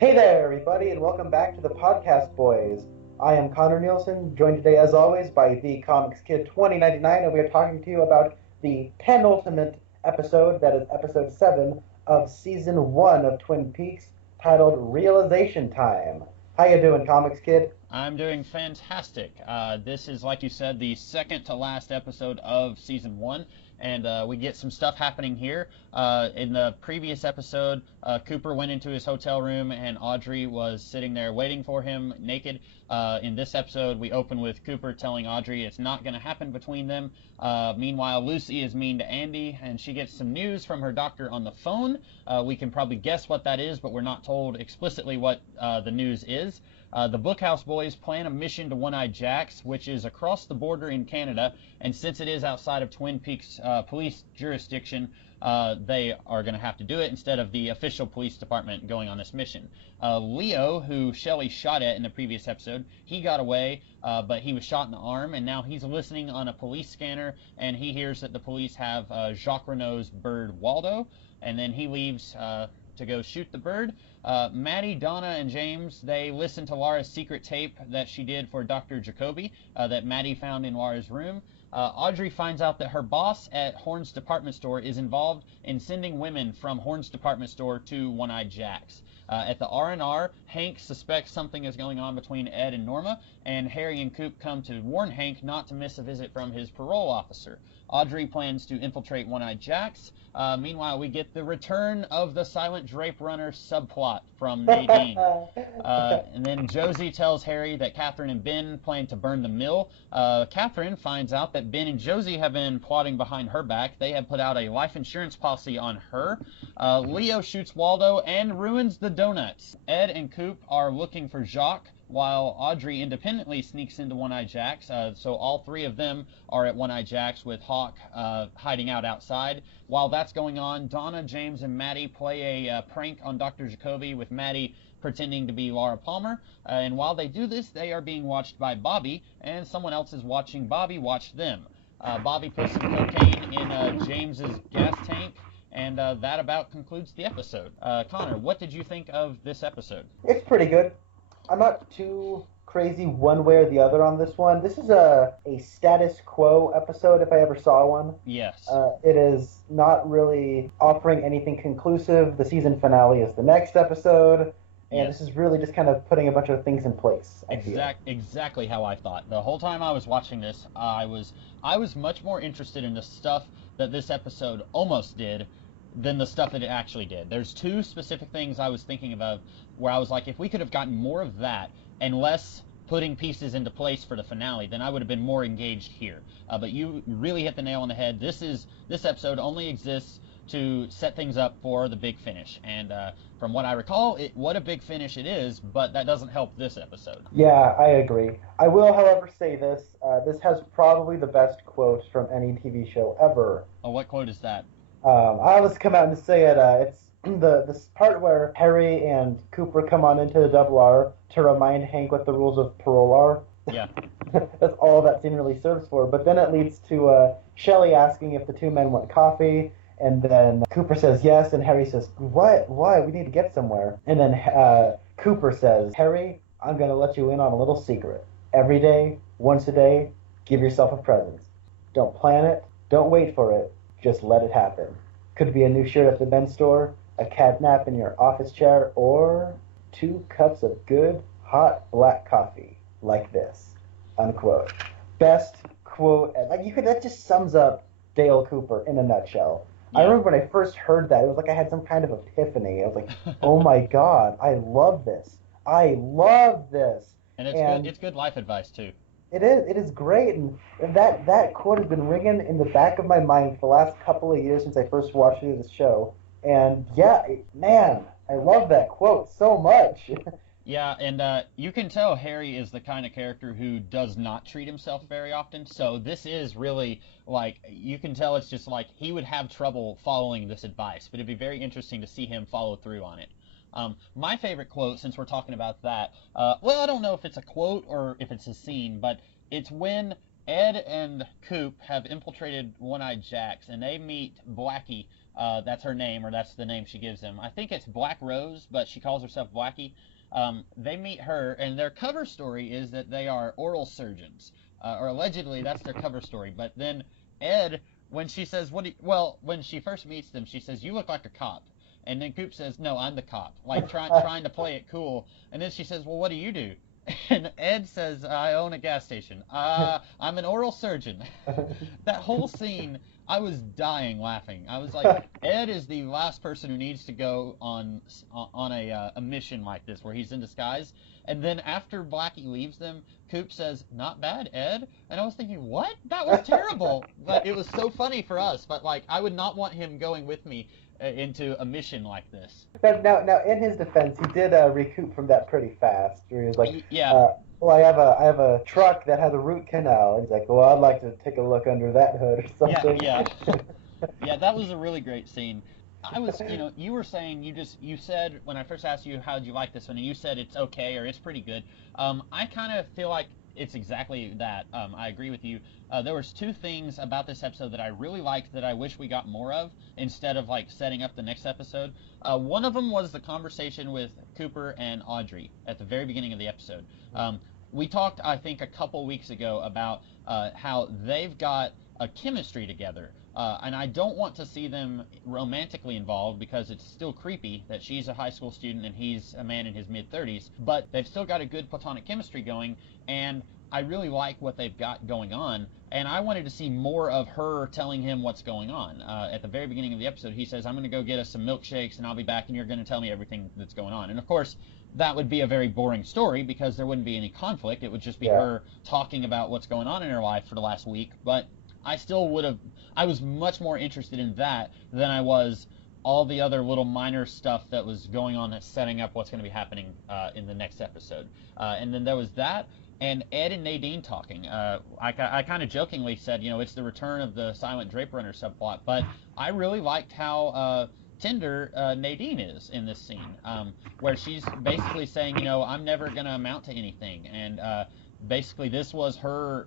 Hey there, everybody, and welcome back to the Podcast Boys. I am Connor Nielsen, joined today, as always, by the Comics Kid 2099, and we are talking to you about the penultimate episode, that is episode 7 of season 1 of Twin Peaks, titled Realization Time. How you doing, Comics Kid? I'm doing fantastic. This is, like you said, the second to last episode of season one, and we get some stuff happening here. In the previous episode, Cooper went into his hotel room, and Audrey was sitting there waiting for him naked. In this episode, we open with Cooper telling Audrey it's not going to happen between them. Meanwhile, Lucy is mean to Andy, and she gets some news from her doctor on the phone. We can probably guess what that is, but we're not told explicitly what the news is. The Bookhouse Boys plan a mission to One-Eyed Jack's, which is across the border in Canada, and since it is outside of Twin Peaks police jurisdiction, they are going to have to do it instead of the official police department going on this mission. Leo, who Shelley shot at in the previous episode, he got away, but he was shot in the arm, and now he's listening on a police scanner, and he hears that the police have Jacques Renault's bird Waldo, and then he leaves to go shoot the bird. Maddie, Donna, and James, they listen to Laura's secret tape that she did for Dr. Jacoby that Maddie found in Laura's room. Audrey finds out that her boss at Horn's department store is involved in sending women from Horn's department store to One-Eyed Jack's. At the R&R, Hank suspects something is going on between Ed and Norma, and Harry and Coop come to warn Hank not to miss a visit from his parole officer. Audrey plans to infiltrate One-Eyed Jack's. Meanwhile, we get the return of the Silent Drape Runner subplot from Nadine. And then Josie tells Harry that Catherine and Ben plan to burn the mill. Catherine finds out that Ben and Josie have been plotting behind her back. They have put out a life insurance policy on her. Leo shoots Waldo and ruins the donuts. Ed and Coop are looking for Jacques, while Audrey independently sneaks into One-Eyed Jack's. So all three of them are at One-Eyed Jack's with Hawk hiding out outside. While that's going on, Donna, James, and Maddie play a prank on Dr. Jacoby with Maddie pretending to be Laura Palmer. And while they do this, they are being watched by Bobby, and someone else is watching Bobby watch them. Bobby puts some cocaine in James's gas tank, and that about concludes the episode. Connor, what did you think of this episode? It's pretty good. I'm not too crazy one way or the other on this one. This is a status quo episode, if I ever saw one. Yes. It is not really offering anything conclusive. The season finale is the next episode, and Yes. this is really just kind of putting a bunch of things in place. Exactly how I thought. The whole time I was watching this, I was much more interested in the stuff that this episode almost did than the stuff that it actually did. There's two specific things I was thinking about where I was like, if we could have gotten more of that and less putting pieces into place for the finale, then I would have been more engaged here. But you really hit the nail on the head. This episode only exists to set things up for the big finish. And from what I recall, what a big finish it is, but that doesn't help this episode. Yeah, I agree. I will, however, say this. This has probably the best quote from any TV show ever. Oh, what quote is that? I always come out and say it. It's this part where Harry and Cooper come on into the Double R to remind Hank what the rules of parole are. Yeah. That's all that scene really serves for. But then it leads to Shelley asking if the two men want coffee, and then Cooper says yes, and Harry says, "What? Why? We need to get somewhere." And then Cooper says, "Harry, I'm going to let you in on a little secret. Every day, once a day, give yourself a present. Don't plan it. Don't wait for it. Just let it happen. Could be a new shirt at the men's store, a cat nap in your office chair, or 2 cups of good, hot black coffee, like this." Unquote. Best quote. That just sums up Dale Cooper in a nutshell. Yeah. I remember when I first heard that, it was like I had some kind of epiphany. I was like, oh my God, I love this. I love this. And it's good life advice too. It is great, and that quote has been ringing in the back of my mind for the last couple of years since I first watched this show. And yeah, man, I love that quote so much. Yeah, and you can tell Harry is the kind of character who does not treat himself very often. So this is really like, you can tell it's just like he would have trouble following this advice, but it'd be very interesting to see him follow through on it. My favorite quote, since we're talking about that, well, I don't know if it's a quote or if it's a scene, but it's when Ed and Coop have infiltrated One-Eyed Jack's, and they meet Blackie, That's her name, or that's the name she gives him. I think it's Black Rose, but she calls herself Blackie. They meet her, and their cover story is that they are oral surgeons, or allegedly that's their cover story. But then Ed, when she says, when she first meets them, she says, "You look like a cop." And then Coop says, "No, I'm the cop," like trying to play it cool. And then she says, "Well, what do you do?" And Ed says, "I own a gas station. I'm an oral surgeon." That whole scene, I was dying laughing. I was like, Ed is the last person who needs to go on a mission like this where he's in disguise. And then after Blackie leaves them, Coop says, "Not bad, Ed." And I was thinking, what? That was terrible. But it was so funny for us. But like, I would not want him going with me into a mission like this. Now, in his defense, he did recoup from that pretty fast. Where he was like, Yeah. "Well, I have a truck that has a root canal." And he's like, "Well, I'd like to take a look under that hood or something." Yeah. Yeah, that was a really great scene. You were saying you said when I first asked you how did you like this one, and you said it's okay or it's pretty good. I kind of feel like it's exactly that. I agree with you. There was two things about this episode that I really liked that I wish we got more of instead of like setting up the next episode. One of them was the conversation with Cooper and Audrey at the very beginning of the episode. We talked, I think, a couple weeks ago about how they've got a chemistry together. And I don't want to see them romantically involved because it's still creepy that she's a high school student and he's a man in his mid-30s. But they've still got a good platonic chemistry going, and I really like what they've got going on. And I wanted to see more of her telling him what's going on. At the very beginning of the episode, he says, "I'm going to go get us some milkshakes and I'll be back and you're going to tell me everything that's going on." And of course, that would be a very boring story because there wouldn't be any conflict. It would just be her talking about what's going on in her life for the last week. But I was much more interested in that than I was all the other little minor stuff that was going on that's setting up what's going to be happening in the next episode. And then there was that, and Ed and Nadine talking. I kind of jokingly said, it's the return of the Silent Drape Runner subplot, but I really liked how tender Nadine is in this scene, where she's basically saying, I'm never going to amount to anything, and basically this was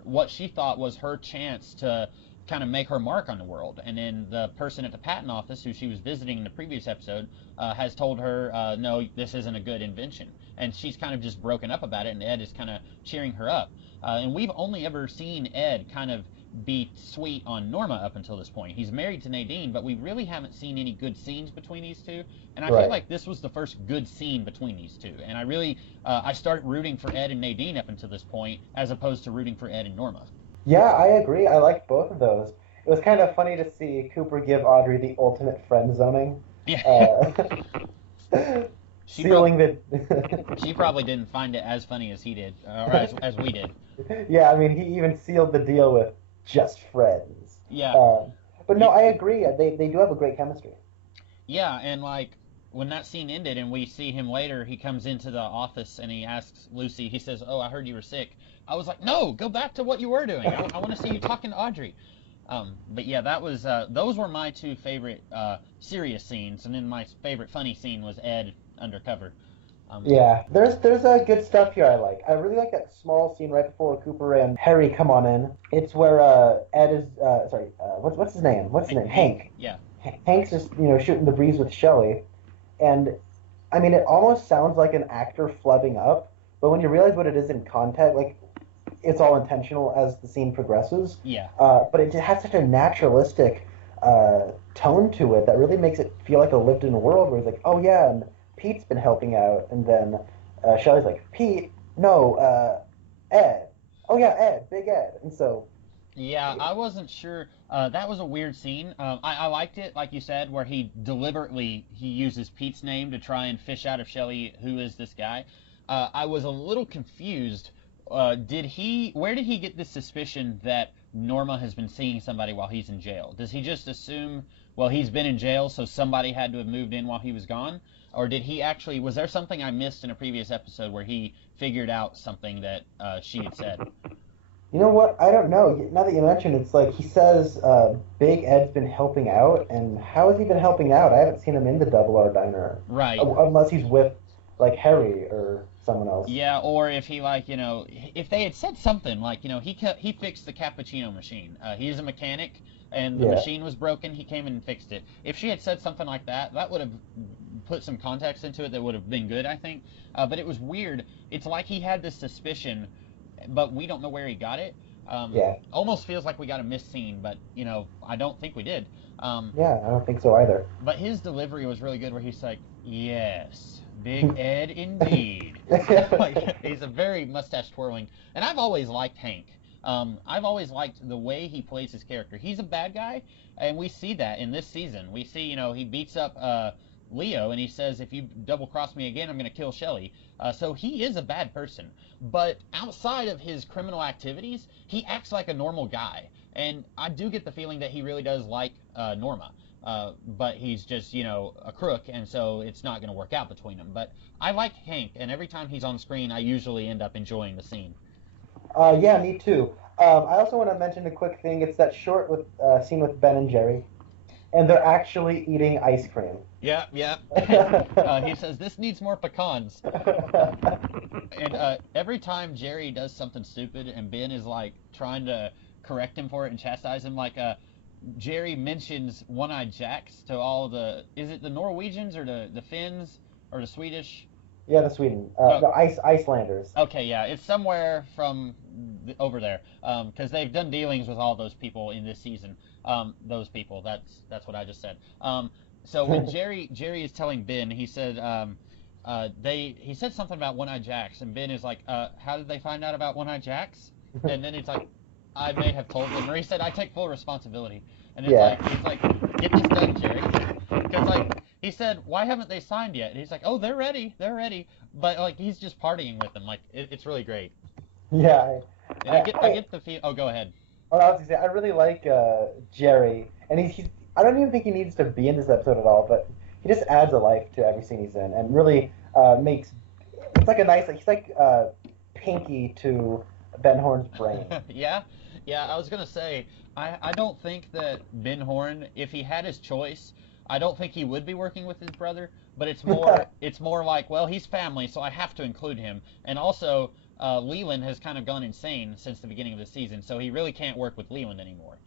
what she thought was her chance to kind of make her mark on the world. And then the person at the patent office who she was visiting in the previous episode has told her, no, this isn't a good invention. And she's kind of just broken up about it, and Ed is kind of cheering her up. And we've only ever seen Ed kind of be sweet on Norma up until this point. He's married to Nadine, but we really haven't seen any good scenes between these two. And I feel like this was the first good scene between these two. And I really, I started rooting for Ed and Nadine up until this point, as opposed to rooting for Ed and Norma. Yeah, I agree. I liked both of those. It was kind of funny to see Cooper give Audrey the ultimate friend zoning. Yeah. She probably didn't find it as funny as he did, or as we did. Yeah, I mean, he even sealed the deal with just friends. Yeah. But no, I agree. They do have a great chemistry. Yeah, and like when that scene ended and we see him later, he comes into the office and he asks Lucy, he says, "Oh, I heard you were sick." I was like, "No, go back to what you were doing. I want to see you talking to Audrey." But yeah, that was those were my two favorite serious scenes, and then my favorite funny scene was Ed undercover. Yeah, there's good stuff here I like. I really like that small scene right before Cooper and Harry come on in. It's where Ed is what's his name? Hank. Yeah. Hank's just shooting the breeze with Shelley, and I mean it almost sounds like an actor flubbing up, but when you realize what it is in context, like it's all intentional as the scene progresses. Yeah. But it has such a naturalistic tone to it that really makes it feel like a lived-in world where it's like, oh yeah, and Pete's been helping out, and then Shelley's like, "Pete, no, Ed. Oh yeah, Ed, Big Ed." And so. Yeah, I wasn't sure. That was a weird scene. I liked it, like you said, where he uses Pete's name to try and fish out of Shelley who is this guy. I was a little confused. Where did he get this suspicion that Norma has been seeing somebody while he's in jail? Does he just assume, well, he's been in jail, so somebody had to have moved in while he was gone? Or did he actually, was there something I missed in a previous episode where he figured out something that she had said? You know what? I don't know. Now that you mention it, it's like he says Big Ed's been helping out, and how has he been helping out? I haven't seen him in the Double R Diner. Right. Unless he's with, like, Harry or someone else. Yeah, or if he, like, if they had said something, like, he fixed the cappuccino machine. He's a mechanic, and the Yeah. machine was broken. He came in and fixed it. If she had said something like that, that would have put some context into it that would have been good, I think. But it was weird. It's like he had this suspicion, but we don't know where he got it. Yeah. Almost feels like we got a missed scene, but I don't think we did. Yeah, I don't think so either. But his delivery was really good, where he's like, "Yes, Big Ed indeed." Like, he's a very mustache twirling, and I've always liked Hank. I've always liked the way he plays his character. He's a bad guy, and we see that in this season. We see, he beats up Leo, and he says, "If you double cross me again, I'm going to kill Shelly." So he is a bad person. But outside of his criminal activities, he acts like a normal guy. And I do get the feeling that he really does like Norma. But he's just, a crook, and so it's not going to work out between them. But I like Hank, and every time he's on screen, I usually end up enjoying the scene. Yeah, me too. I also want to mention a quick thing. It's that short scene with Ben and Jerry, and they're actually eating ice cream. Yeah. He says, "This needs more pecans." And every time Jerry does something stupid and Ben is like trying to correct him for it and chastise him, like Jerry mentions One-Eyed Jacks to all is it the Norwegians or the Finns or the Swedish? Yeah, the Sweden. No, Icelanders. Okay, yeah, it's somewhere from over there, because they've done dealings with all those people in this season. Those people, that's what I just said. So when Jerry is telling Ben, he said he said something about One-Eyed Jacks, and Ben is like, "How did they find out about One-Eyed Jacks?" And then it's like, "I may have told them," or he said, "I take full responsibility." And it's like, "Get this done, Jerry," because like he said, "Why haven't they signed yet?" And he's like, "Oh, they're ready, but like he's just partying with them. Like it's really great. Yeah. And I get the feel. Oh, go ahead. Oh, I was gonna say, I really like Jerry, and he's I don't even think he needs to be in this episode at all, but he just adds a life to every scene he's in, and really makes it's like he's like Pinky to Ben Horn's brain. Yeah. I was gonna say, I don't think that Ben Horn, if he had his choice, I don't think he would be working with his brother. But it's more like, well, he's family, so I have to include him. And also, Leland has kind of gone insane since the beginning of the season, so he really can't work with Leland anymore.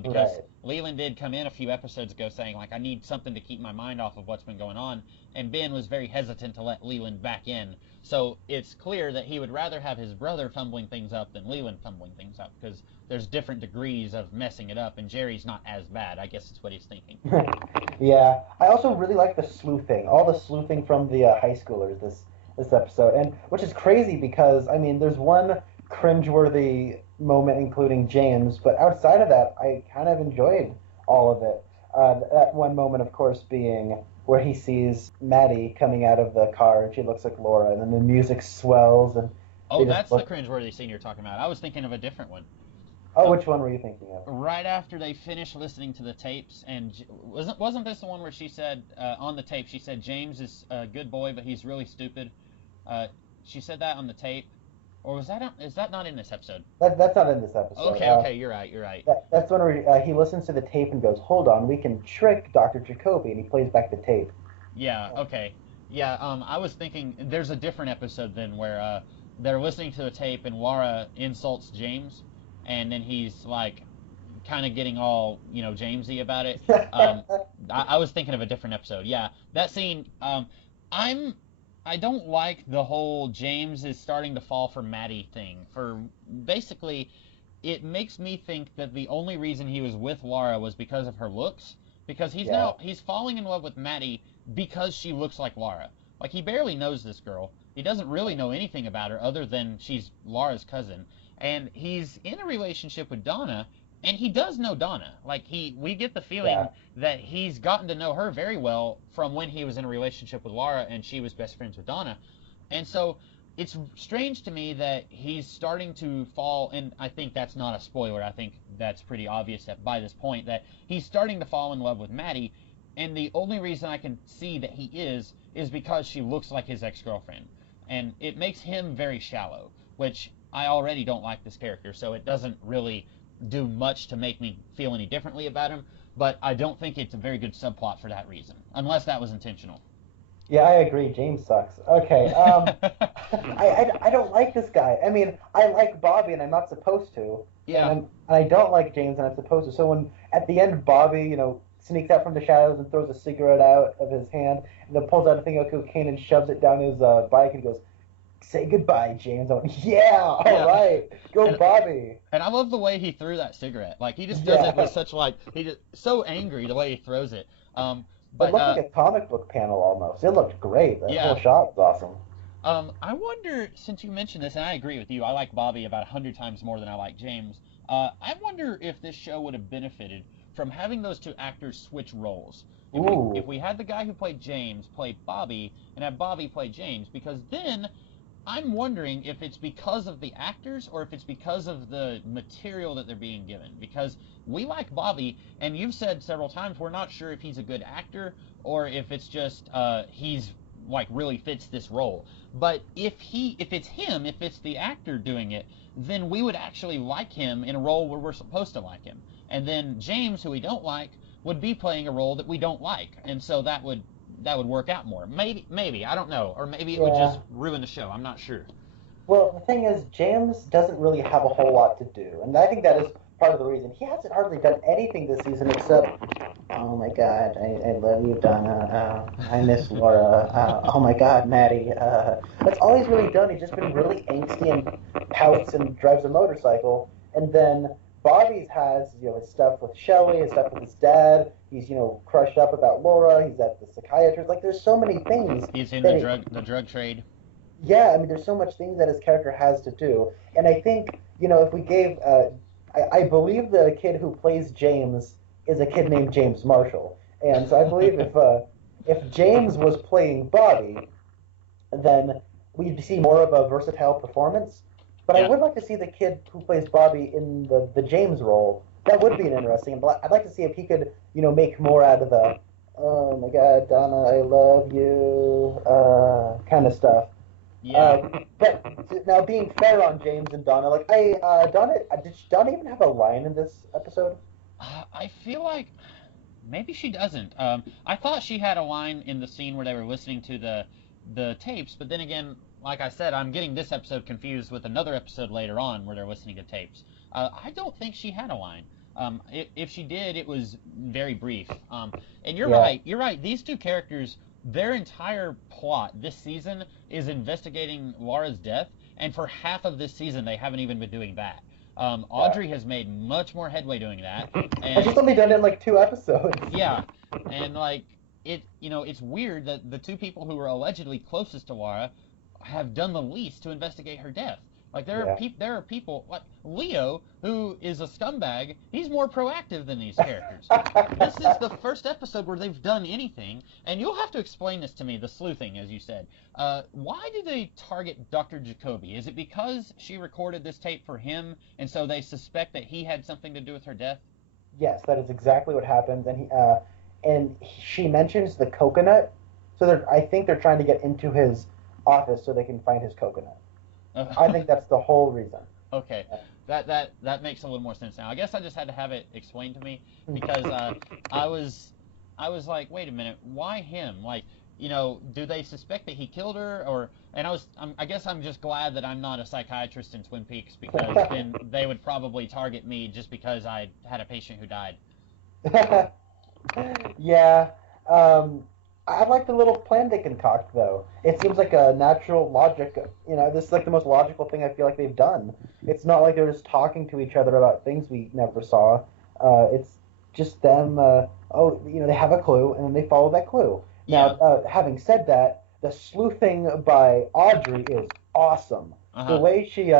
Because Right. Leland did come in a few episodes ago saying, like, I need something to keep my mind off of what's been going on, and Ben was very hesitant to let Leland back in. So it's clear that he would rather have his brother fumbling things up than Leland fumbling things up, because there's different degrees of messing it up, and Jerry's not as bad. I guess that's what he's thinking. Yeah, I also really like the sleuthing, all the sleuthing from the high schoolers this episode, and which is crazy because I mean, there's one cringeworthy moment, including James, but outside of that, I kind of enjoyed all of it. That one moment, of course, being where he sees Maddie coming out of the car, and she looks like Laura, and then the music swells, and Oh, they just that's look. the cringeworthy scene you're talking about. I was thinking of a different one. Oh, which one were you thinking of? Right after they finished listening to the tapes, and wasn't this the one where she said on the tape, she said James is a good boy, but he's really stupid. She said that on the tape, or is that not in this episode? That's not in this episode. Okay, you're right. That's when he listens to the tape and goes, "Hold on, we can trick Dr. Jacoby," and he plays back the tape. Yeah, okay. Yeah, I was thinking there's a different episode then where they're listening to the tape and Laura insults James, and then he's like kind of getting all, Jamesy about it. I was thinking of a different episode. Yeah, that scene, I don't like the whole James is starting to fall for Maddie thing. For basically, it makes me think that the only reason he was with Laura was because of her looks, because he's falling in love with Maddie because she looks like Laura. Like, he barely knows this girl. He doesn't really know anything about her other than she's Laura's cousin. And he's in a relationship with Donna, and he does know Donna. Like, we get the feeling that he's gotten to know her very well from when he was in a relationship with Laura and she was best friends with Donna. And so it's strange to me that he's starting to fall, and I think that's not a spoiler. I think that's pretty obvious that by this point that he's starting to fall in love with Maddie, and the only reason I can see that he is because she looks like his ex-girlfriend. And it makes him very shallow, which I already don't like this character, so it doesn't really do much to make me feel any differently about him, but I don't think it's a very good subplot for that reason, unless that was intentional. Yeah, I agree. James sucks. Okay. I don't like this guy. I mean, I like Bobby, and I'm not supposed to. Yeah. And I don't like James, and I'm supposed to. So at the end, Bobby, sneaks out from the shadows and throws a cigarette out of his hand, and then pulls out a thing of cocaine and shoves it down his bike, and goes, "Say goodbye, James." I went, "Yeah, all right, go and, Bobby." And I love the way he threw that cigarette. Like he just does it with such he just so angry the way he throws it. It looked like a comic book panel almost. It looked great. That whole shot was awesome. I wonder, since you mentioned this, and I agree with you, I like Bobby about 100 times more than I like James. I wonder if this show would have benefited from having those two actors switch roles. If we had the guy who played James play Bobby and had Bobby play James, because then I'm wondering if it's because of the actors or if it's because of the material that they're being given. Because we like Bobby, and you've said several times we're not sure if he's a good actor or if it's just he's really fits this role. But if it's him, if it's the actor doing it, then we would actually like him in a role where we're supposed to like him. And then James, who we don't like, would be playing a role that we don't like, and so that would work out more. Maybe I don't know, or maybe it would just ruin the show. I'm not sure. Well, the thing is, James doesn't really have a whole lot to do, and I think that is part of the reason. He hasn't hardly done anything this season except, "Oh my God, I love you, Donna. I miss Laura. Oh my God, Maddie." That's all he's really done. He's just been really angsty and pouts and drives a motorcycle, and then Bobby's has, his stuff with Shelley, his stuff with his dad. He's, crushed up about Laura. He's at the psychiatrist. Like, there's so many things. He's in the drug trade. Yeah, I mean, there's so much things that his character has to do. And I think, if we gave, I believe the kid who plays James is a kid named James Marshall. And so I believe if James was playing Bobby, then we'd see more of a versatile performance. But I would like to see the kid who plays Bobby in the James role. That would be an interesting. I'd like to see if he could, make more out of the, "Oh my God, Donna, I love you," kind of stuff. Yeah. But now, being fair on James and Donna, Donna, did Donna even have a line in this episode? I feel like maybe she doesn't. I thought she had a line in the scene where they were listening to the tapes, but then again, like I said, I'm getting this episode confused with another episode later on where they're listening to tapes. I don't think she had a line. If she did, it was very brief. And you're right. These two characters, their entire plot this season is investigating Laura's death, and for half of this season, they haven't even been doing that. Audrey has made much more headway doing that. And she's only done it in 2 episodes. Yeah, and it's weird that the two people who were allegedly closest to Laura have done the least to investigate her death. There are people like Leo, who is a scumbag. He's more proactive than these characters. This is the first episode where they've done anything, and you'll have to explain this to me, the sleuthing, as you said. Why do they target Dr. Jacoby? Is it because she recorded this tape for him, and so they suspect that he had something to do with her death? Yes, that is exactly what happens, and she mentions the coconut, so I think they're trying to get into his office so they can find his coconut. I think that's the whole reason. Okay, that makes a little more sense now. I guess I just had to have it explained to me because I was like, wait a minute, why him? Do they suspect that he killed her? I guess I'm just glad that I'm not a psychiatrist in Twin Peaks, because then they would probably target me just because I had a patient who died. Yeah. I like the little plan they concoct, though. It seems like a natural logic. This is the most logical thing I feel like they've done. It's not like they're just talking to each other about things we never saw. It's just them, they have a clue, and then they follow that clue. Yeah. Now, having said that, the sleuthing by Audrey is awesome. Uh-huh. The way she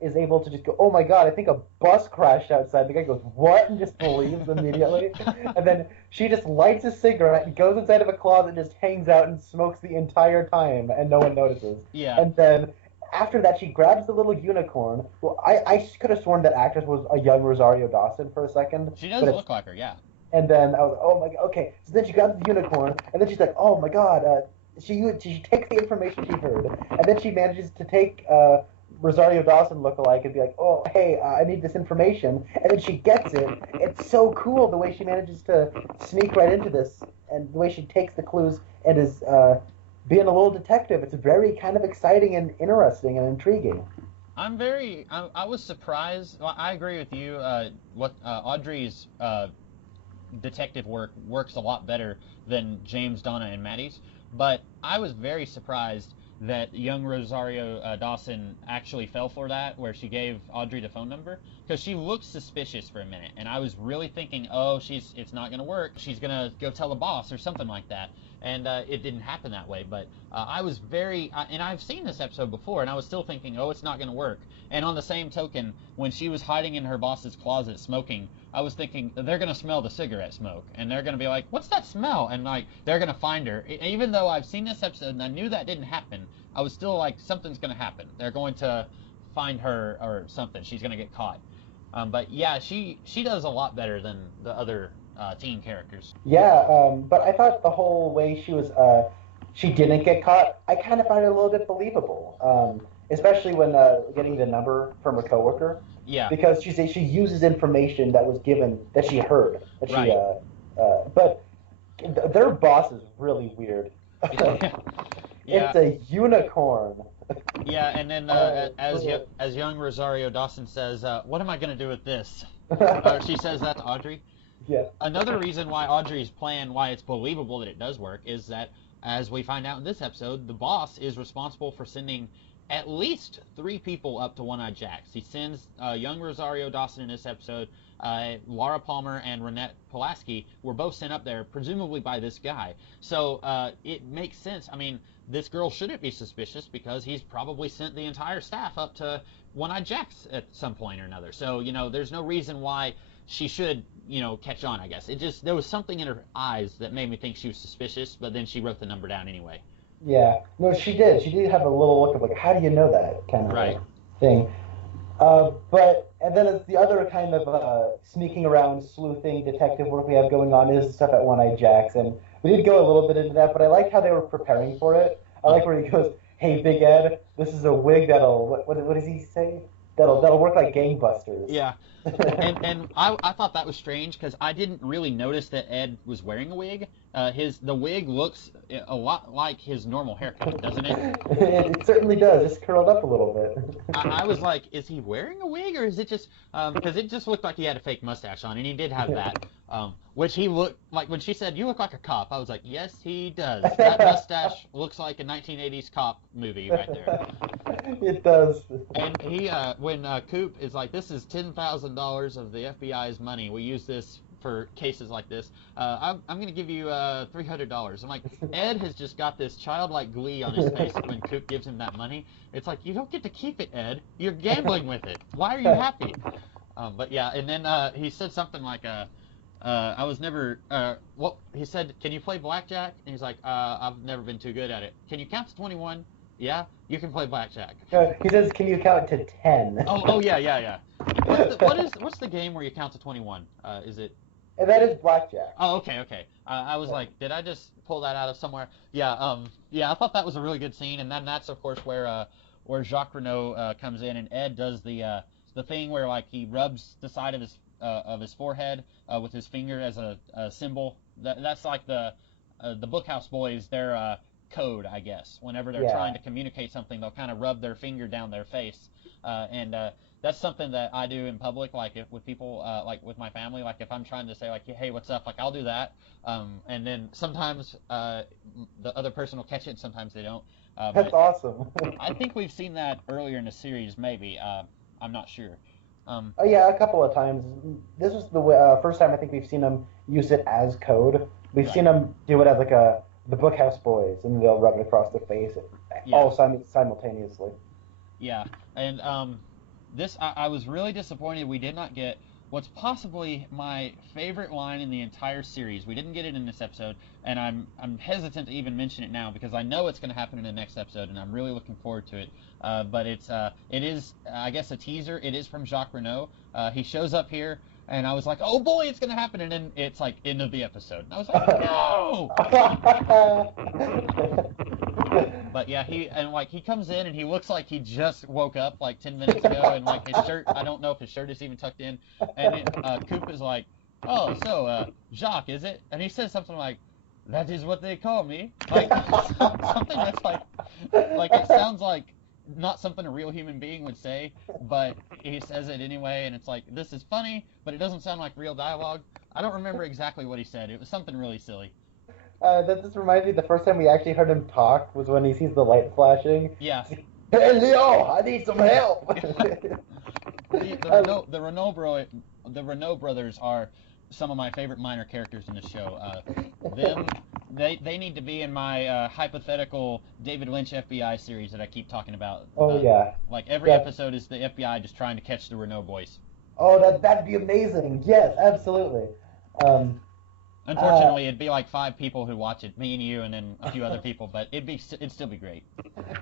is able to just go, "Oh my God, I think a bus crashed outside." The guy goes, "What?" and just believes immediately. And then she just lights a cigarette and goes inside of a closet and just hangs out and smokes the entire time, and no one notices. Yeah. And then after that, she grabs the little unicorn. Well, I could have sworn that actress was a young Rosario Dawson for a second. She does look like her, yeah. And then I was like, "Oh my God, okay." So then she grabs the unicorn, and then she's like, "Oh my God." She takes the information she heard, and then she manages to take Rosario Dawson lookalike and be like, "Oh, hey, I need this information," and then she gets it. It's so cool the way she manages to sneak right into this, and the way she takes the clues and is being a little detective. It's very kind of exciting and interesting and intriguing. I was surprised. Well, I agree with you. What Audrey's detective work works a lot better than James, Donna, and Maddie's. But I was very surprised that young Rosario Dawson actually fell for that, where she gave Audrey the phone number, because she looked suspicious for a minute, and I was really thinking, oh, it's not going to work. She's going to go tell the boss or something like that. And it didn't happen that way. But I was and I've seen this episode before, and I was still thinking, oh, it's not going to work. And on the same token, when she was hiding in her boss's closet smoking, I was thinking they're going to smell the cigarette smoke, and they're going to be like, what's that smell? And like they're going to find her. Even though I've seen this episode and I knew that didn't happen, I was still like, something's going to happen. They're going to find her or something. She's going to get caught. But yeah, she does a lot better than the other teen characters. Yeah, but I thought the whole way she didn't get caught, I kind of found it a little bit believable. Especially when getting the number from her coworker. Yeah. Because she uses information that was given, that she heard. That she, right. But their boss is really weird. Yeah. It's a unicorn. Yeah, and then as young Rosario Dawson says, what am I going to do with this? She says that to Audrey. Yeah. Another reason why Audrey's plan, why it's believable that it does work, is that, as we find out in this episode, the boss is responsible for sending at least 3 people up to One-Eyed Jacks. He sends young Rosario Dawson in this episode. Laura Palmer and Renette Pulaski were both sent up there, presumably by this guy. So it makes sense. I mean, this girl shouldn't be suspicious because he's probably sent the entire staff up to One-Eyed Jacks at some point or another. So, there's no reason why she should, catch on, I guess. There was something in her eyes that made me think she was suspicious, but then she wrote the number down anyway. Yeah, no, she did. She did have a little look of like, how do you know that kind of thing. And then it's the other kind of sneaking around, sleuthing, detective work we have going on is the stuff at One-Eyed Jacks, and we did go a little bit into that, but I like how they were preparing for it. I like where he goes, "Hey, Big Ed, this is a wig that'll what does he say? That'll work like gangbusters." Yeah. and I thought that was strange because I didn't really notice that Ed was wearing a wig. The wig looks a lot like his normal haircut, doesn't it? It certainly does. Just curled up a little bit. I was like, is he wearing a wig or is it just because it just looked like he had a fake mustache on, and he did have that. Which he looked like when she said, "You look like a cop." I was like, yes, he does. That mustache looks like a 1980s cop movie right there. It does. And he, when Coop is like, "This is $10,000 of the FBI's money. We use this for cases like this. I'm going to give you $300. I'm like, Ed has just got this childlike glee on his face when Coop gives him that money. It's like, you don't get to keep it, Ed. You're gambling with it. Why are you happy? But yeah, and then he said something like, I was never, he said, can you play blackjack? And he's like, I've never been too good at it. Can you count to 21? Yeah, you can play blackjack. He says, can you count to 10? Oh yeah. What's the game where you count to 21? Is it? And that is blackjack. Oh, okay. I was like, did I just pull that out of somewhere? Yeah, I thought that was a really good scene, and then that's of course where Jacques Renault comes in, and Ed does the thing where like he rubs the side of his forehead with his finger as a symbol. That's like the Bookhouse Boys, their code, I guess. Whenever they're trying to communicate something, they'll kind of rub their finger down their face, and that's something that I do in public, like with people, like with my family. Like if I'm trying to say like, hey, what's up? Like I'll do that, and then sometimes the other person will catch it, and sometimes they don't. That's awesome. I think we've seen that earlier in the series, maybe. I'm not sure. Oh yeah, a couple of times. This was the first time I think we've seen them use it as code. We've seen them do it as like the Bookhouse Boys, and they'll rub it across their face, all simultaneously. Yeah, and I was really disappointed we did not get what's possibly my favorite line in the entire series. We didn't get it in this episode, and I'm hesitant to even mention it now because I know it's going to happen in the next episode, and I'm really looking forward to it. But it is I guess a teaser. It is from Jacques Renault. He shows up here, and I was like, oh boy, it's going to happen, and then it's like end of the episode, and I was like, no. But yeah, he comes in and he looks like he just woke up like 10 minutes ago, and like his shirt, I don't know if his shirt is even tucked in, and Coop is like, oh, so Jacques, is it? And he says something like, that is what they call me, like something that's like it sounds like not something a real human being would say, but he says it anyway, and it's like, this is funny, but it doesn't sound like real dialogue. I don't remember exactly what he said. It was something really silly. That just reminds me, the first time we actually heard him talk was when he sees the light flashing. Yeah. Hey, Leo, I need some help. The Renault brothers are some of my favorite minor characters in the show. Them, they need to be in my hypothetical David Lynch FBI series that I keep talking about. Oh yeah, Like every that. episode is the FBI just trying to catch the Renault boys. Oh, that'd be amazing. Yes, absolutely. Um, uh, Unfortunately, it'd be like 5 people who watch it, me and you, and then a few other people, but it'd still be great.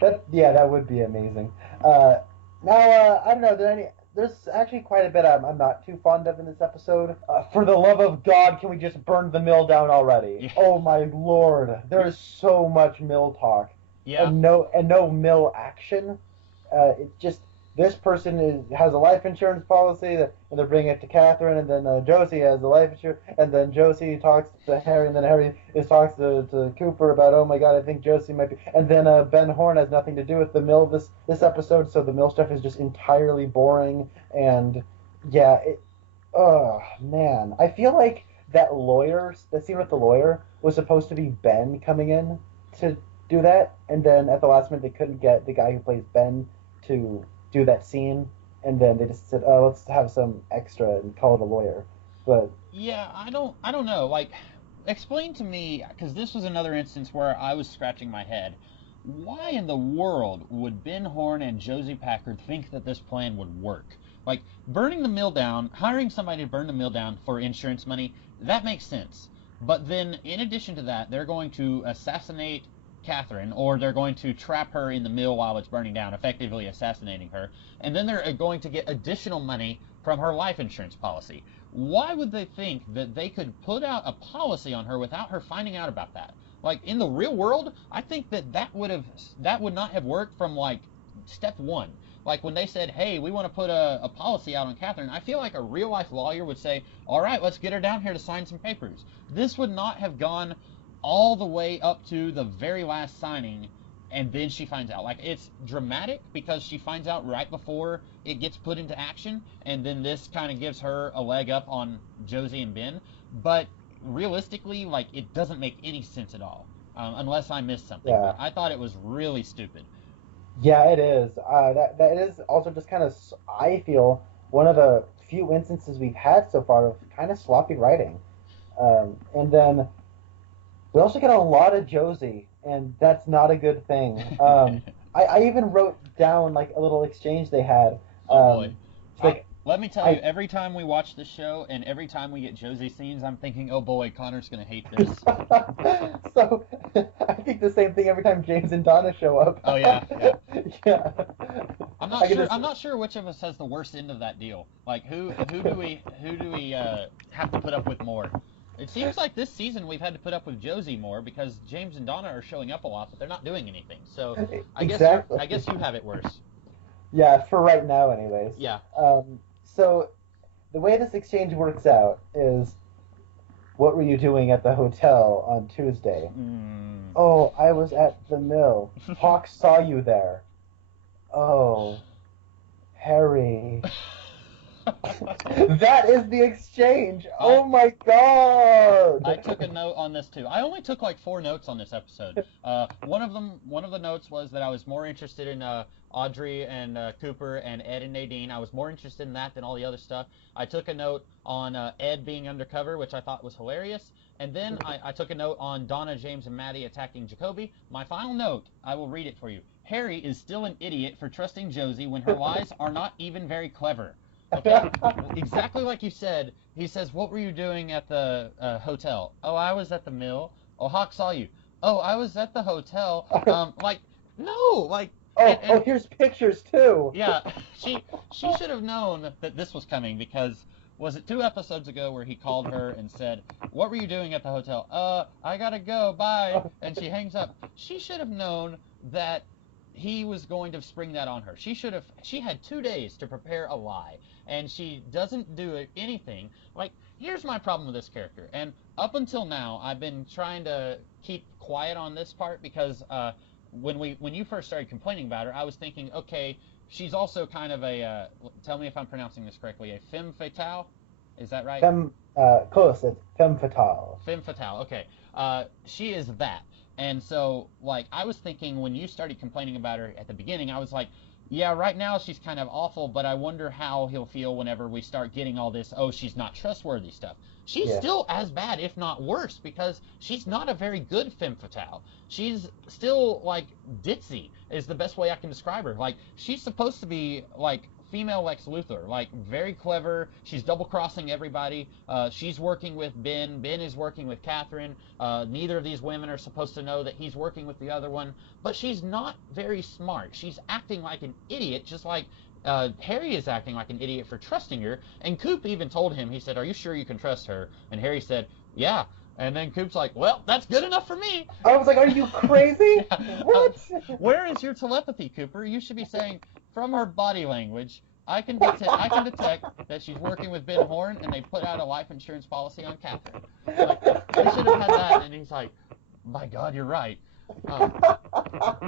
that would be amazing. Now, I don't know. There's actually quite a bit I'm not too fond of in this episode. For the love of God, can we just burn the mill down already? Yeah. Oh my Lord, there's so much mill talk Yeah. and no mill action. It just this person has a life insurance policy, and they're bringing it to Catherine, and then Josie has a life insurance, and then Josie talks to Harry, and then Harry talks to Cooper about, oh my God, I think Josie might be, and then Ben Horn has nothing to do with the mill this episode, so the mill stuff is just entirely boring, and yeah, oh man, I feel like that scene with the lawyer was supposed to be Ben coming in to do that, and then at the last minute they couldn't get the guy who plays Ben to do that scene, and then they just said, "Oh, let's have some extra and call it a lawyer." But Yeah, I don't know. Like, explain to me, because this was another instance where I was scratching my head. Why in the world would Ben Horn and Josie Packard think that this plan would work? Like, burning the mill down, hiring somebody to burn the mill down for insurance money, that makes sense. But then, in addition to that, they're going to assassinate Catherine, or they're going to trap her in the mill while it's burning down, effectively assassinating her, and then they're going to get additional money from her life insurance policy. Why would they think that they could put out a policy on her without her finding out about that? Like in the real world, I think that would not have worked from like step one. Like when they said, "Hey, we want to put a policy out on Catherine," I feel like a real life lawyer would say, "All right, let's get her down here to sign some papers." This would not have gone all the way up to the very last signing, and then she finds out. Like it's dramatic because she finds out right before it gets put into action, and then this kind of gives her a leg up on Josie and Ben. But realistically, like it doesn't make any sense at all, unless I missed something. yeah, But I thought it was really stupid. yeah, it is. That is also just kind of, I feel, one of the few instances we've had so far of kind of sloppy writing. And then we also get a lot of Josie, and that's not a good thing. I even wrote down like a little exchange they had. Oh boy. It's like Let me tell you, every time we watch the show and every time we get Josie scenes, I'm thinking, oh boy, Connor's gonna hate this. so I think the same thing every time James and Donna show up. Oh yeah, yeah. Yeah. I'm not sure which of us has the worst end of that deal. Like who do we have to put up with more? It seems like this season we've had to put up with Josie more because James and Donna are showing up a lot, but they're not doing anything. So Exactly. I guess you have it worse. Yeah, for right now, anyways. Yeah. So the way this exchange works out is, what were you doing at the hotel on Tuesday? Oh, I was at the mill. Hawk saw you there. Oh, Harry. That is the exchange. Oh my God. I took a note on this too. I only took like 4 notes on this episode. One of the notes was that I was more interested in Audrey and Cooper and Ed and Nadine. I was more interested in that than all the other stuff. I took a note on Ed being undercover, which I thought was hilarious. And then I took a note on Donna, James, and Maddie attacking Jacoby. My final note, I will read it for you. Harry is still an idiot for trusting Josie when her lies are not even very clever. Okay, exactly like you said. He says, "What were you doing at the hotel?" "Oh, I was at the mill." "Oh, Hawk saw you." "Oh, I was at the hotel." Like, no, like. Oh, here's pictures too. Yeah, she should have known that this was coming because was it 2 episodes ago where he called her and said, "What were you doing at the hotel?" I gotta go, bye," and she hangs up. She should have known that he was going to spring that on her. She had 2 days to prepare a lie, and she doesn't do anything. Like, here's my problem with this character, and up until now, I've been trying to keep quiet on this part because when you first started complaining about her, I was thinking, okay, she's also kind of a, tell me if I'm pronouncing this correctly, a femme fatale? Is that right? Close. It's femme fatale. Femme fatale. Okay. She is that. And so, like, I was thinking when you started complaining about her at the beginning, I was like, yeah, right now she's kind of awful, but I wonder how he'll feel whenever we start getting all this, oh, she's not trustworthy stuff. She's Yeah. still as bad, if not worse, because she's not a very good femme fatale. She's still, like, ditzy, is the best way I can describe her. Like, she's supposed to be, like, female Lex Luthor, like very clever. She's double crossing everybody. She's working with Ben. Ben is working with Catherine. Neither of these women are supposed to know that he's working with the other one. But she's not very smart. She's acting like an idiot, just like Harry is acting like an idiot for trusting her. And Coop even told him, he said, "Are you sure you can trust her?" And Harry said, "Yeah." And then Coop's like, "Well, that's good enough for me." I was like, "Are you crazy? Yeah. What?" Where is your telepathy, Cooper? You should be saying, from her body language, I can detect that she's working with Ben Horn, and they put out a life insurance policy on Catherine. Like, they should have had that. And he's like, "My God, you're right." Um,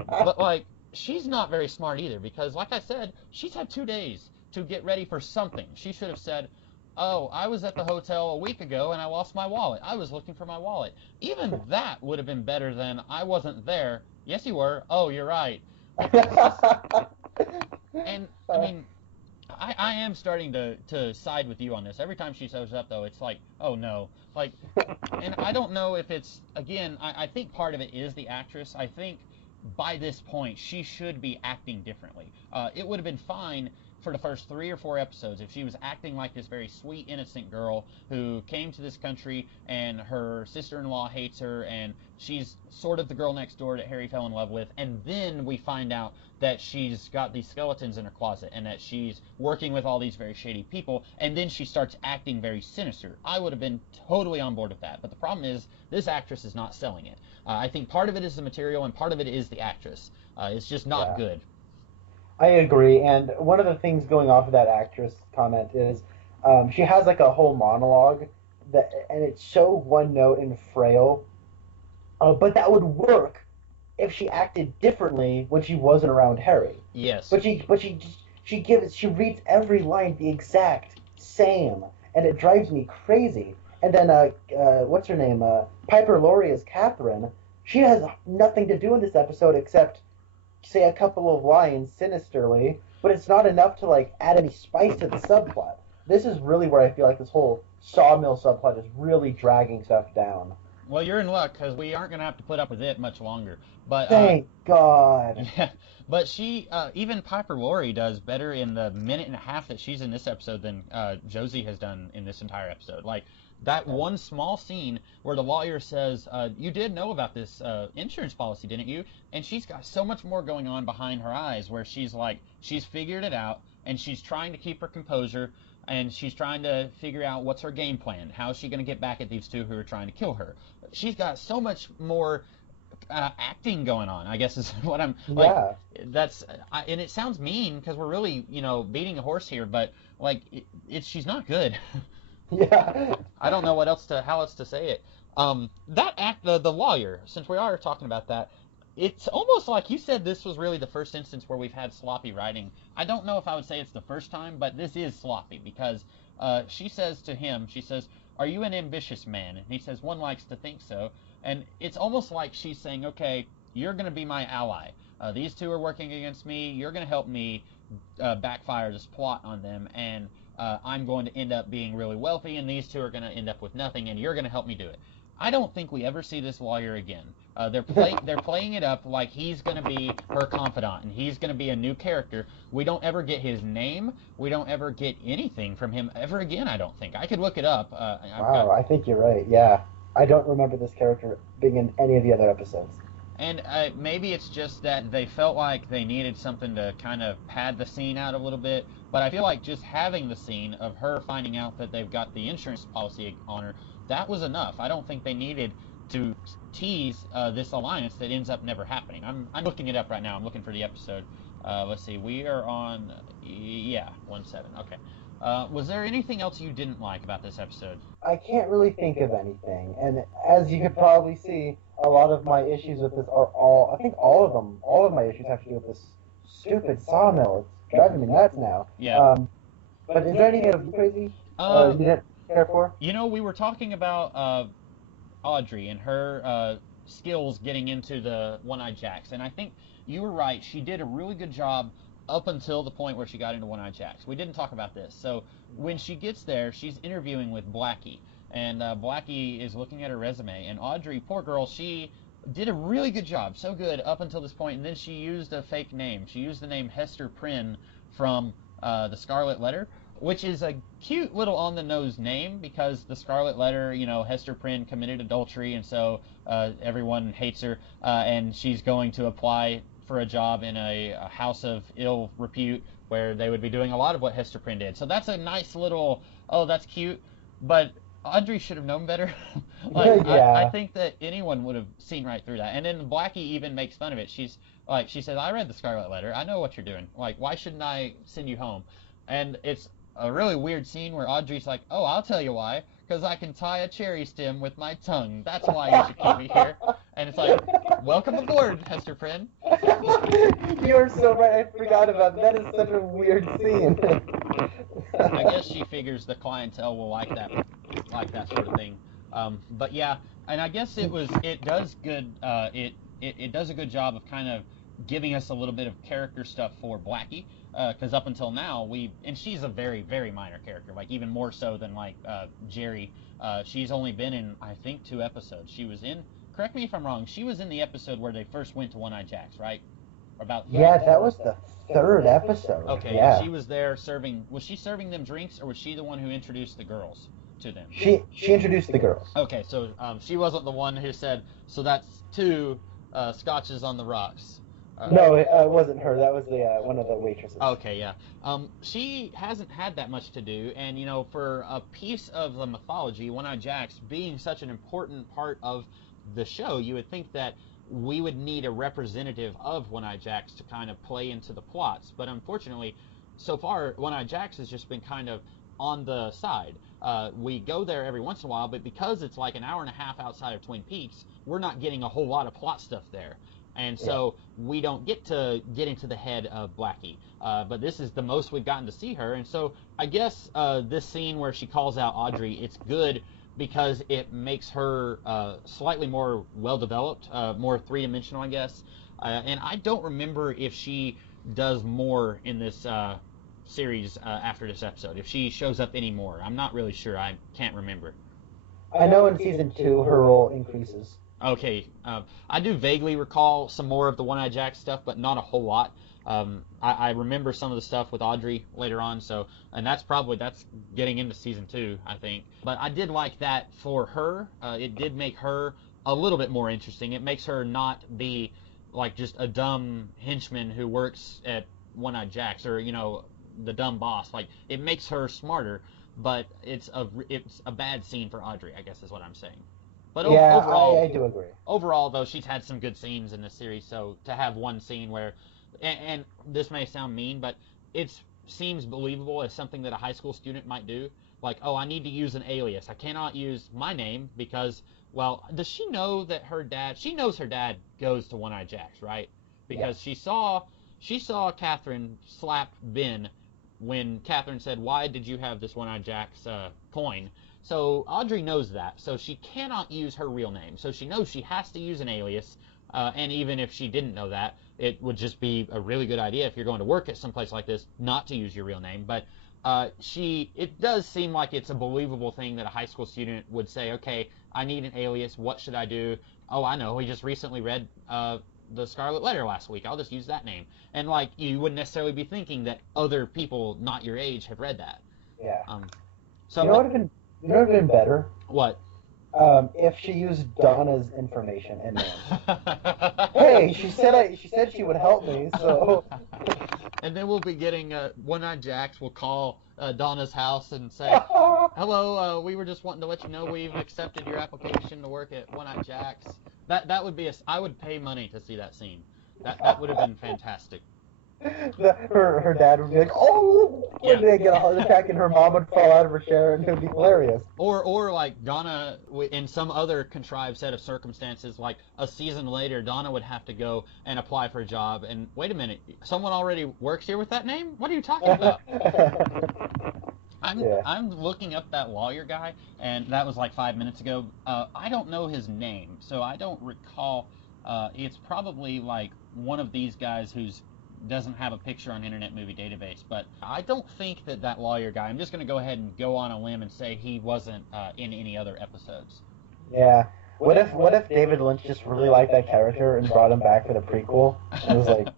but like, she's not very smart either, because, like I said, she's had 2 days to get ready for something. She should have said, "Oh, I was at the hotel a week ago and I lost my wallet. I was looking for my wallet." Even that would have been better than, "I wasn't there." "Yes, you were." "Oh, you're right." Like, it's just, and I mean, I am starting to side with you on this. Every time she shows up, though, it's like, oh no. Like, and I don't know if it's, again, I think part of it is the actress. I think by this point, she should be acting differently. It would have been fine for the first 3 or 4 episodes if she was acting like this very sweet, innocent girl who came to this country and her sister-in-law hates her and she's sort of the girl next door that Harry fell in love with, and then we find out that she's got these skeletons in her closet and that she's working with all these very shady people, and then she starts acting very sinister. I would have been totally on board with that, but the problem is this actress is not selling it. I think part of it is the material and part of it is the actress. It's just not Yeah. good. I agree. And one of the things going off of that actress comment is she has like a whole monologue and it's so one note and frail, but that would work if she acted differently when she wasn't around Harry. Yes. But she reads every line the exact same, and it drives me crazy. And then what's her name? Piper Laurie is Catherine. She has nothing to do in this episode except say a couple of lines sinisterly, but it's not enough to like add any spice to the subplot. This is really where I feel like this whole Sawmill subplot is really dragging stuff down. Well, you're in luck because we aren't going to have to put up with it much longer. But Thank God. yeah, but she, even Piper Laurie does better in the minute and a half that she's in this episode than Josie has done in this entire episode. Like that one small scene where the lawyer says, "You did know about this insurance policy, didn't you?" And she's got so much more going on behind her eyes, where she's like, she's figured it out, and she's trying to keep her composure, and she's trying to figure out what's her game plan. How is she going to get back at these two who are trying to kill her? She's got so much more acting going on, I guess is what I'm like. Yeah. And it sounds mean because we're really, beating a horse here, but like, it's she's not good. Yeah. I don't know how else to say it. That act, the lawyer, since we are talking about that, it's almost like you said this was really the first instance where we've had sloppy writing. I don't know if I would say it's the first time, but this is sloppy because she says to him, she says, "Are you an ambitious man?" And he says, "One likes to think so." And it's almost like she's saying, "Okay, you're going to be my ally. These two are working against me. You're going to help me backfire this plot on them, and I'm going to end up being really wealthy, and these two are going to end up with nothing, and you're going to help me do it." I don't think we ever see this lawyer again. They're playing it up like he's going to be her confidant and he's going to be a new character. We don't ever get his name. We don't ever get anything from him ever again. I don't think. I could look it up. Wow, I think you're right. Yeah. I don't remember this character being in any of the other episodes. And maybe it's just that they felt like they needed something to kind of pad the scene out a little bit. But I feel like just having the scene of her finding out that they've got the insurance policy on her, that was enough. I don't think they needed to tease this alliance that ends up never happening. I'm looking it up right now. I'm looking for the episode. Let's see. We are on, yeah, 1/7. Okay. Was there anything else you didn't like about this episode? I can't really think of anything. And as you could probably see, a lot of my issues with this are I think all of them, all of my issues have to do with this stupid Sawmill. It's driving me nuts now. Yeah. But is there anything that you crazy? Uh, You didn't? care for? We were talking about Audrey and her skills getting into the One-Eyed Jacks, and I think you were right. She did a really good job up until the point where she got into One-Eyed Jacks. We didn't talk about this. So when she gets there, she's interviewing with Blackie, and Blackie is looking at her resume, and Audrey, poor girl, she did a really good job, so good up until this point, and then she used a fake name. She used the name Hester Prynne from the Scarlet Letter, which is a cute little on-the-nose name because the Scarlet Letter, Hester Prynne committed adultery, and so everyone hates her, and she's going to apply for a job in a house of ill repute where they would be doing a lot of what Hester Prynne did. So that's a nice little, oh, that's cute, but Audrey should have known better. I think that anyone would have seen right through that. And then Blackie even makes fun of it. She says, I read the Scarlet Letter. I know what you're doing. Why shouldn't I send you home? And it's a really weird scene where Audrey's like, oh, I'll tell you why. Because I can tie a cherry stem with my tongue. That's why you should keep me here. And it's like, welcome aboard, Hester Prynne. You're so right. I forgot about that. That is such a weird scene. I guess she figures the clientele will like that sort of thing. But yeah, and I guess it does a good job of kind of giving us a little bit of character stuff for Blackie, because up until now and she's a very, very minor character, even more so than Jerry. She's only been in, I think, 2 episodes. She was in, correct me if I'm wrong, she was in the episode where they first went to One-Eyed Jacks, right? Yeah, that was the 3rd episode. Okay, yeah. She was there was she serving them drinks, or was she the one who introduced the girls to them? She introduced the girls. Okay, so she wasn't the one who said, so that's 2 scotches on the rocks. No, it wasn't her. That was the one of the waitresses. Okay, yeah. She hasn't had that much to do, and for a piece of the mythology, One-Eyed Jacks being such an important part of the show, you would think that we would need a representative of One-Eyed Jacks to kind of play into the plots. But unfortunately, so far, One-Eyed Jacks has just been kind of on the side. We go there every once in a while, but because it's like an hour and a half outside of Twin Peaks, we're not getting a whole lot of plot stuff there. And so we don't get into the head of Blackie. But this is the most we've gotten to see her. And so I guess this scene where she calls out Audrey, it's good because it makes her slightly more well-developed, more three-dimensional, I guess. And I don't remember if she does more in this series after this episode, if she shows up anymore. I'm not really sure. I can't remember. I know in season 2 her role increases. Okay. I do vaguely recall some more of the One-Eyed Jack stuff, but not a whole lot. I remember some of the stuff with Audrey later on, and that's getting into season 2, I think. But I did like that for her. It did make her a little bit more interesting. It makes her not be like just a dumb henchman who works at One-Eyed Jacks, or the dumb boss. Like, it makes her smarter, but it's a bad scene for Audrey, I guess is what I'm saying. But yeah, overall, I do agree. Overall, though, she's had some good scenes in this series. So to have one scene where, and this may sound mean, but it seems believable as something that a high school student might do. Like, oh, I need to use an alias. I cannot use my name because, well, does she know that she knows her dad goes to One-Eyed Jacks, right? Because she saw Catherine slap Ben when Catherine said, why did you have this One-Eyed Jacks coin? So Audrey knows that, so she cannot use her real name. So she knows she has to use an alias, and even if she didn't know that, it would just be a really good idea if you're going to work at some place like this not to use your real name. But it does seem like it's a believable thing that a high school student would say, okay, I need an alias, what should I do? Oh, I know, we just recently read the Scarlet Letter last week, I'll just use that name. And you wouldn't necessarily be thinking that other people not your age have read that. Yeah. So you know what would have been better? What? If she used Donna's information and name. Hey, she said she would help me, so. And then we'll be getting One-Eyed Jacks will call Donna's house and say, hello, we were just wanting to let you know we've accepted your application to work at One-Eyed Jacks. That would be I would pay money to see that scene. That would have been fantastic. Her dad would be like, oh, would they get a heart attack, and her mom would fall out of her chair, and it would be hilarious. Or like Donna, in some other contrived set of circumstances, like a season later, Donna would have to go and apply for a job, and wait a minute, someone already works here with that name? What are you talking about? I'm looking up that lawyer guy, and that was like 5 minutes ago. I don't know his name, so I don't recall. It's probably like one of these guys who's doesn't have a picture on Internet Movie Database, but I don't think that lawyer guy. I'm just going to go ahead and go on a limb and say he wasn't in any other episodes. Yeah. What if David Lynch just really liked that character and brought him back for the prequel? It was like,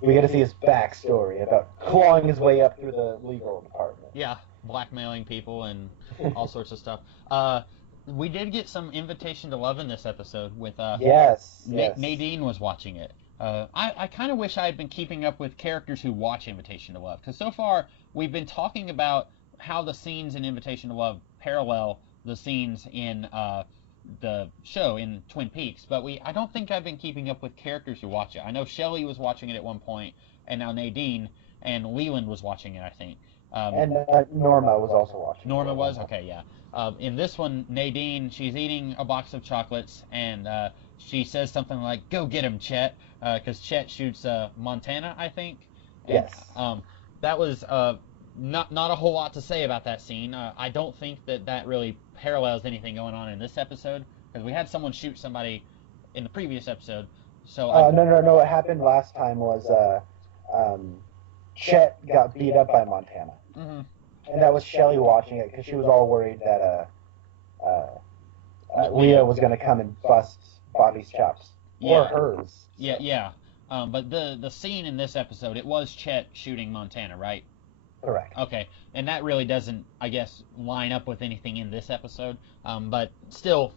we get to see his backstory about clawing his way up through the legal department. Yeah, blackmailing people and all sorts of stuff. We did get some Invitation to Love in this episode with yes. Nadine was watching it. I kind of wish I had been keeping up with characters who watch Invitation to Love, because so far we've been talking about how the scenes in Invitation to Love parallel the scenes in the show in Twin Peaks, but I don't think I've been keeping up with characters who watch it. I know Shelley was watching it at one point, and now Nadine, and Leland was watching it, I think. And Norma was also watching. Norma was? Okay, yeah. In this one, Nadine, she's eating a box of chocolates, and she says something like, "Go get him, Chet," because Chet shoots Montana, I think. And, yes. That was not a whole lot to say about that scene. I don't think that really parallels anything going on in this episode, because we had someone shoot somebody in the previous episode. So no. What happened last time was Chet got beat up by Montana. Mm-hmm. And that was Shelley watching it because she was all worried that Leah was going to come and bust Bobby's chops. Or hers. So. Yeah. But the scene in this episode, it was Chet shooting Montana, right? Correct. Okay. And that really doesn't, I guess, line up with anything in this episode. But still,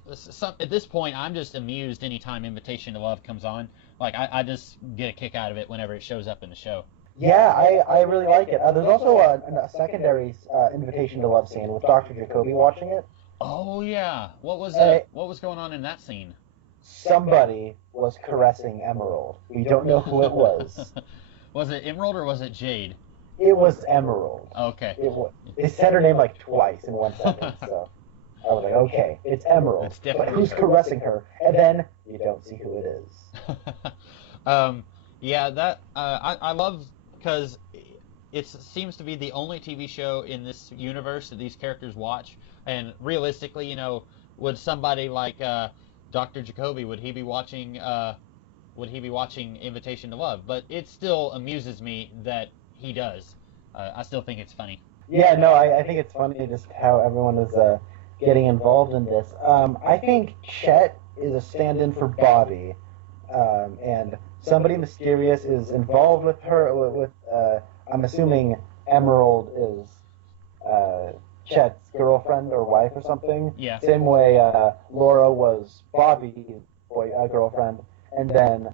at this point, I'm just amused anytime Invitation to Love comes on. Like, I just get a kick out of it whenever it shows up in the show. Yeah, I really like it. There's also a secondary Invitation to Love scene with Dr. Jacoby watching it. Oh yeah, what was going on in that scene? Somebody was caressing Emerald. We don't know who it was. Was it Emerald or was it Jade? It was Emerald. Okay. They said her name like twice in one sentence, so I was like, okay, it's Emerald. It's definitely but who's caressing her? And then you don't see who it is. Yeah, that I love. Because it seems to be the only TV show in this universe that these characters watch. And realistically, would somebody like Dr. Jacoby, would he be watching Invitation to Love? But it still amuses me that he does. I still think it's funny. Yeah, no, I think it's funny just how everyone is getting involved in this. I think Chet is a stand-in for Bobby, and somebody mysterious is involved with her. I'm assuming Emerald is Chet's girlfriend or wife or something. Yeah. Same way Laura was Bobby's girlfriend, and then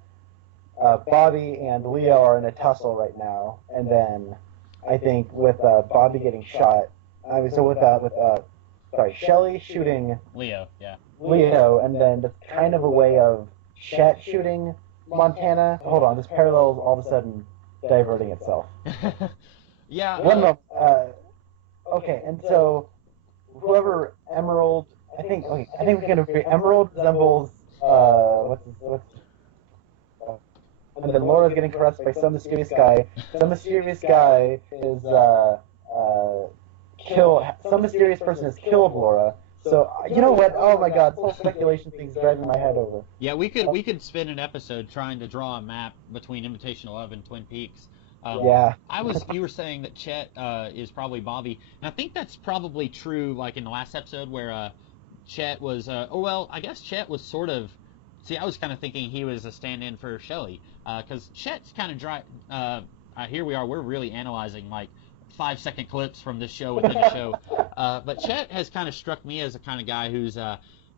Bobby and Leo are in a tussle right now. And then I think with Bobby getting shot, Shelley shooting Leo, yeah. Leo, and then that's kind of a way of Chet shooting Montana. Hold on, this parallel is all of a sudden diverting itself. Yeah. One moment. Okay, and so whoever Emerald, I think we can agree. Emerald resembles and then Laura's getting caressed by some mysterious guy. Some mysterious guy is some mysterious person has killed Laura. So you know what? Oh my God, this whole speculation thing's driving my head over. Yeah, we could spend an episode trying to draw a map between Invitation to Love and Twin Peaks. Yeah. You were saying that Chet is probably Bobby, and I think that's probably true. Like in the last episode where Chet was. I guess Chet was sort of. See, I was kind of thinking he was a stand-in for Shelley, because Chet's kind of dry. Here we are. We're really analyzing like 5-second clips from this show within the show. But Chet has kind of struck me as a kind of guy who's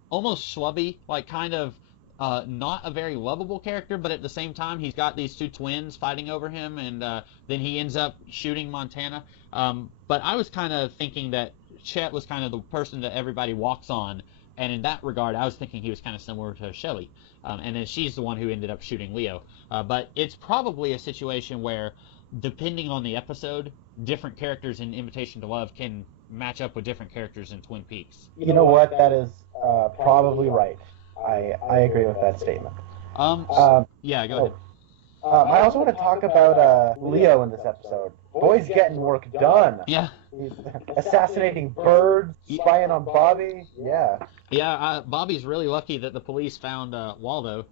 almost schlubby, like kind of not a very lovable character, but at the same time he's got these two twins fighting over him, and then he ends up shooting Montana. But I was kind of thinking that Chet was kind of the person that everybody walks on, and in that regard I was thinking he was kind of similar to Shelley. And then she's the one who ended up shooting Leo. But it's probably a situation where, depending on the episode, different characters in Invitation to Love can match up with different characters in Twin Peaks. You know what? That is probably right. I agree with that statement. Yeah, go ahead. I also want to talk about Leo in this episode. Boy's getting work done. Yeah. He's assassinating birds, spying on Bobby. Yeah. Yeah, Bobby's really lucky that the police found Waldo.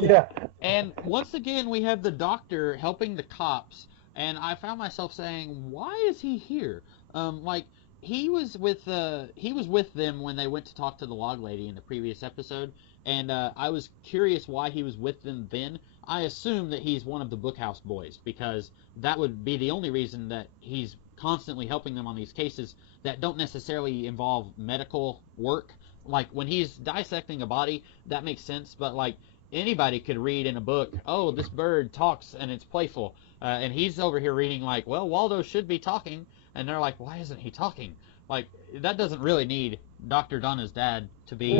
Yeah. And once again, we have the doctor helping the cops, and I found myself saying, why is he here? Like, he was with them when they went to talk to the log lady in the previous episode, and I was curious why he was with them then. I assume that he's one of the Bookhouse boys, because that would be the only reason that he's constantly helping them on these cases that don't necessarily involve medical work. Like, when he's dissecting a body, that makes sense, but, like, anybody could read in a book, oh, this bird talks and it's playful. And he's over here reading like, well, Waldo should be talking. And they're like, why isn't he talking? Like, that doesn't really need Dr. Donna's dad to be,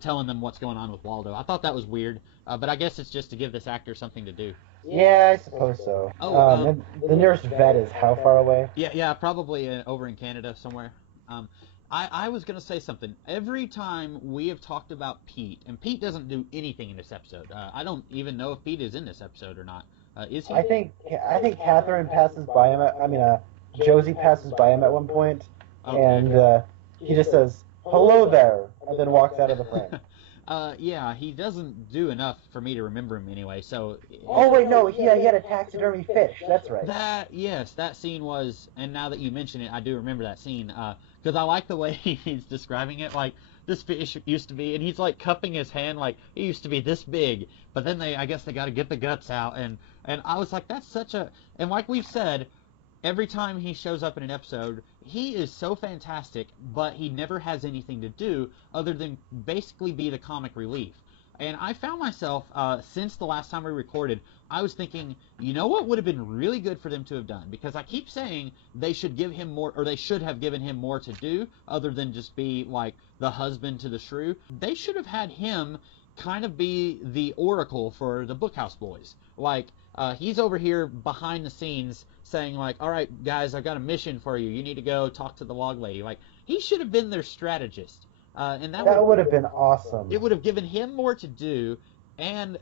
telling them what's going on with Waldo. I thought that was weird. But I guess it's just to give this actor something to do. Yeah, I suppose so. And the nearest vet is how far away? Yeah, probably over in Canada somewhere. I was going to say something. Every time we have talked about Pete, and Pete doesn't do anything in this episode. I don't even know if Pete is in this episode or not. Is he? I think Catherine passes by him. Josie passes by him at one point, okay. And he just says, "Hello there," and then walks out of the frame. Yeah, he doesn't do enough for me to remember him anyway, so... Oh, wait, no, he had a taxidermy fish, that's right. That scene was, and now that you mention it, I do remember that scene, because I like the way he's describing it, like, this fish used to be, and he's, like, cupping his hand, like, it used to be this big, but then I guess they gotta get the guts out, and I was like, that's such a... And like we've said, every time he shows up in an episode, he is so fantastic, but he never has anything to do other than basically be the comic relief. And I found myself, since the last time we recorded, I was thinking, you know what would have been really good for them to have done? Because I keep saying they should give him more, or they should have given him more to do, other than just be, like, the husband to the shrew. They should have had him kind of be the oracle for the Bookhouse boys. Like, he's over here behind the scenes saying, like, all right, guys, I've got a mission for you. You need to go talk to the log lady. Like, he should have been their strategist. And that would have been awesome. It would have given him more to do, and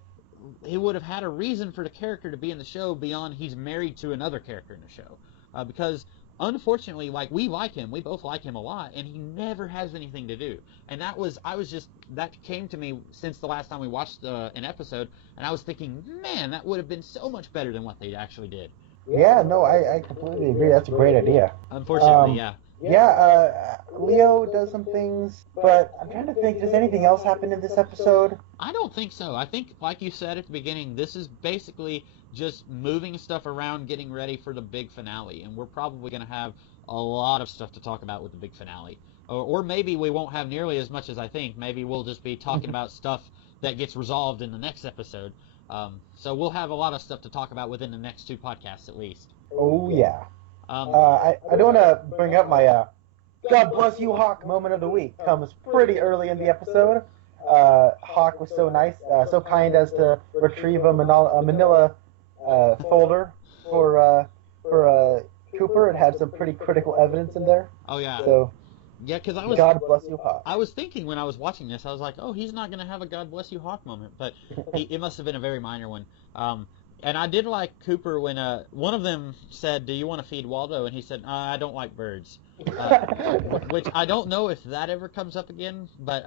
he would have had a reason for the character to be in the show beyond he's married to another character in the show. Because, unfortunately, like, we like him. We both like him a lot, and he never has anything to do. And that came to me since the last time we watched an episode, and I was thinking, man, that would have been so much better than what they actually did. Yeah, no, I completely agree. That's a great idea. Unfortunately, yeah. Yeah, Leo does some things, but I'm trying to think, does anything else happen in this episode? I don't think so. I think, like you said at the beginning, this is basically just moving stuff around, getting ready for the big finale, and we're probably going to have a lot of stuff to talk about with the big finale. Or maybe we won't have nearly as much as I think. Maybe we'll just be talking about stuff that gets resolved in the next episode. So we'll have a lot of stuff to talk about within the next 2 podcasts at least. Oh, yeah. I do want to bring up my God bless you, Hawk moment of the week. Comes pretty early in the episode. Hawk was so nice, so kind as to retrieve a manila folder for Cooper. It had some pretty critical evidence in there. Oh, yeah. So, yeah, because God bless you, Hawk. I was thinking when I was watching this, I was like, oh, he's not going to have a God bless you, Hawk moment. But it must have been a very minor one. And I did like Cooper when one of them said, do you want to feed Waldo? And he said, I don't like birds. Which I don't know if that ever comes up again, but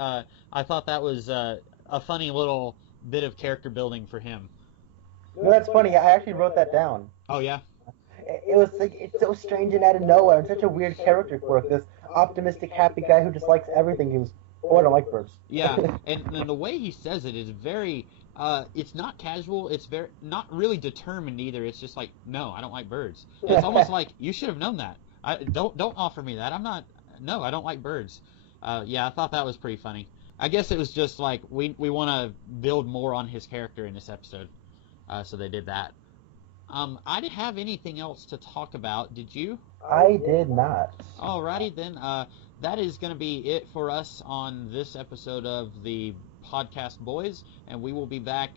I thought that was a funny little bit of character building for him. No, that's funny. I actually wrote that down. Oh, yeah? It was like, it's so strange and out of nowhere, and such a weird character quirk. This optimistic, happy guy who just likes everything. He was, I don't like birds. Yeah, and the way he says it is very... it's not casual. It's very not really determined either. It's just like, no, I don't like birds. It's almost like you should have known that. Don't offer me that. No, I don't like birds. Yeah, I thought that was pretty funny. I guess it was just like we want to build more on his character in this episode, so they did that. I didn't have anything else to talk about. Did you? I did not. Alrighty then. That is going to be it for us on this episode of the Podcast Boys, and we will be back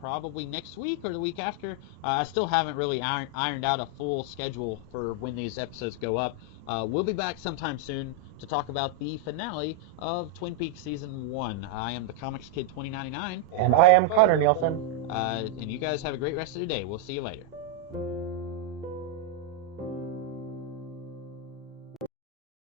probably next week or the week after. I still haven't really ironed out a full schedule for when these episodes go up. We'll be back sometime soon. to talk about the finale of Twin Peaks Season 1. I am the Comics Kid 2099. And I am Connor Nielsen. And you guys have a great rest of your day. We'll see you later.